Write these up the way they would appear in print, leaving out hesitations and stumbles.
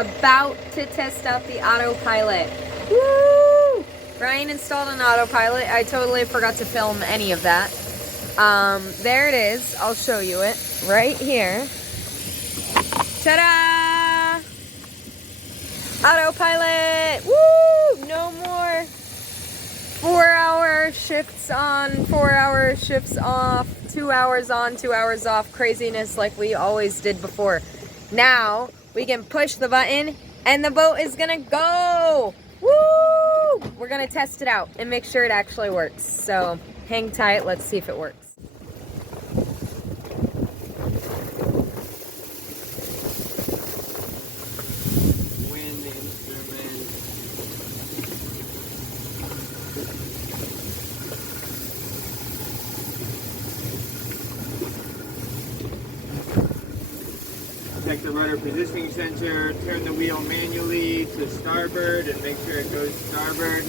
about to test out the Autopilot. Woo! Ryan installed an Autopilot. I totally forgot to film any of that. There it is. I'll show you it right here. Ta-da! Autopilot! Woo! No more 4-hour shifts on, 4-hour shifts off, 2 hours on, 2 hours off craziness like we always did before. Now we can push the button and the boat is gonna go! Woo! We're gonna test it out and make sure it actually works. So hang tight, let's see if it works. Check the rudder positioning sensor, turn the wheel manually to starboard and make sure it goes starboard.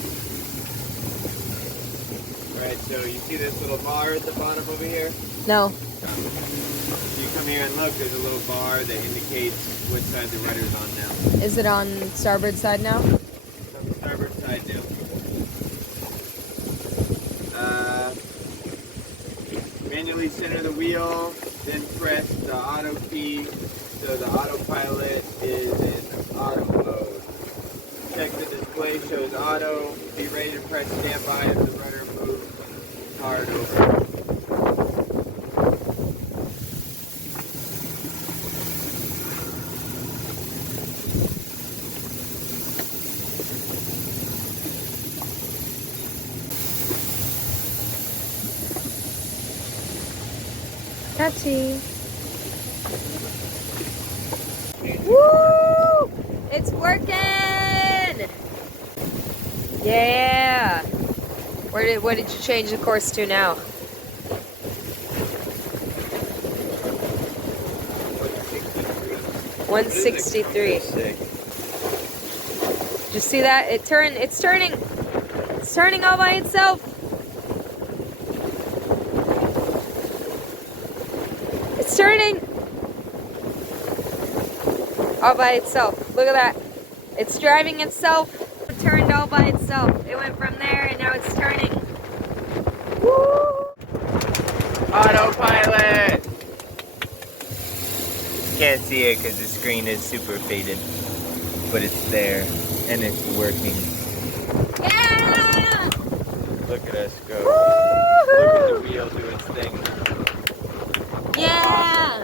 Alright, so you see this little bar at the bottom over here? No. So you come here and look, there's a little bar that indicates which side the rudder's on now. Is it on starboard side now? It's on the starboard side now. Manually center the wheel, then press the auto key. So the Autopilot is in auto mode. Check the display, shows auto. Be ready to press standby as the rudder moves hard over. Catchy. Woo! It's working! Yeah! What did you change the course to now? 163. Did you see that? It's turning all by itself. It's turning all by itself. Look at that. It's driving itself. It turned all by itself. It went from there and now it's turning. Woo! Autopilot! Can't see it because the screen is super faded, but it's there and it's working. Yeah! Look at us go. Woo-hoo! Look at the wheel do its thing. Yeah!